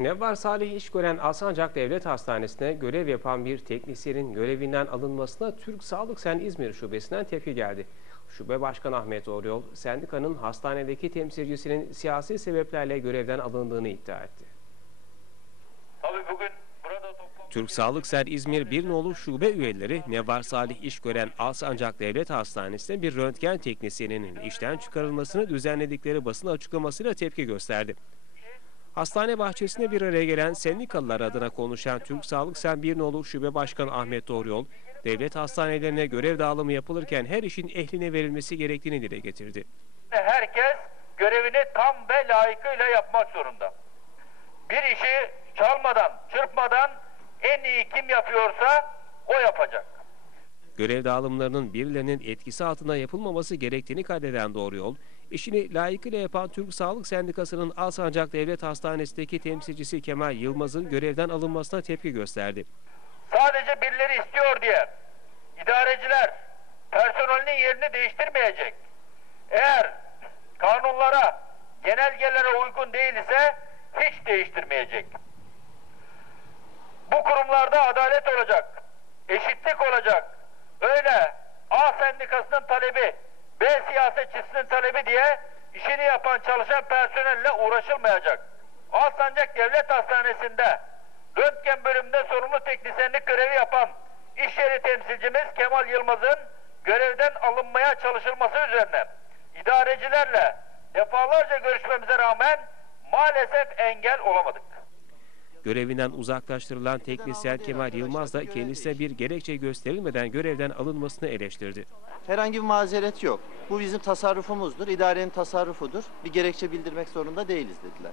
Nevvar Salih İşgören Alsancak Devlet Hastanesi'ne görev yapan bir teknisyenin görevinden alınmasına Türk Sağlık Sen İzmir Şubesi'nden tepki geldi. Şube Başkanı Ahmet Oryol, sendikanın hastanedeki temsilcisinin siyasi sebeplerle görevden alındığını iddia etti. Tabii bugün burada toplam... Türk Sağlık Sen İzmir Bir Nolu Şube üyeleri Nevvar Salih İşgören Alsancak Devlet Hastanesi'ne bir röntgen teknisyeninin işten çıkarılmasını düzenledikleri basın açıklamasıyla tepki gösterdi. Hastane bahçesinde bir araya gelen sendikalılar adına konuşan Türk Sağlık Sen Bir Nolu Şube Başkanı Ahmet Doğruyol, devlet hastanelerine görev dağılımı yapılırken her işin ehline verilmesi gerektiğini dile getirdi. Herkes görevini tam ve layıkıyla yapmak zorunda. Bir işi çalmadan, çırpmadan en iyi kim yapıyorsa o yapacak. Görev dağılımlarının birilerinin etkisi altında yapılmaması gerektiğini kaydeden Doğruyol, işini layıkıyla yapan Türk Sağlık Sendikası'nın Alsancak Devlet Hastanesi'ndeki temsilcisi Kemal Yılmaz'ın görevden alınmasına tepki gösterdi. Sadece birileri istiyor diye idareciler personelinin yerini değiştirmeyecek. Eğer kanunlara, genelgelere uygun değil ise hiç değiştirmeyecek. Bu kurumlarda adalet olacak, eşitlik olacak. Öyle A sendikasının talebi, siyasetçisinin talebi diye işini yapan çalışan personelle uğraşılmayacak. Alsancak Devlet Hastanesi'nde röntgen bölümünde sorumlu teknisyenlik görevi yapan iş yeri temsilcimiz Kemal Yılmaz'ın görevden alınmaya çalışılması üzerine idarecilerle defalarca görüşmemize rağmen maalesef engel olamadık. Görevinden uzaklaştırılan teknisyen Kemal Yılmaz da kendisine bir gerekçe gösterilmeden görevden alınmasını eleştirdi. Herhangi bir mazeret yok. Bu bizim tasarrufumuzdur, idarenin tasarrufudur. Bir gerekçe bildirmek zorunda değiliz dediler.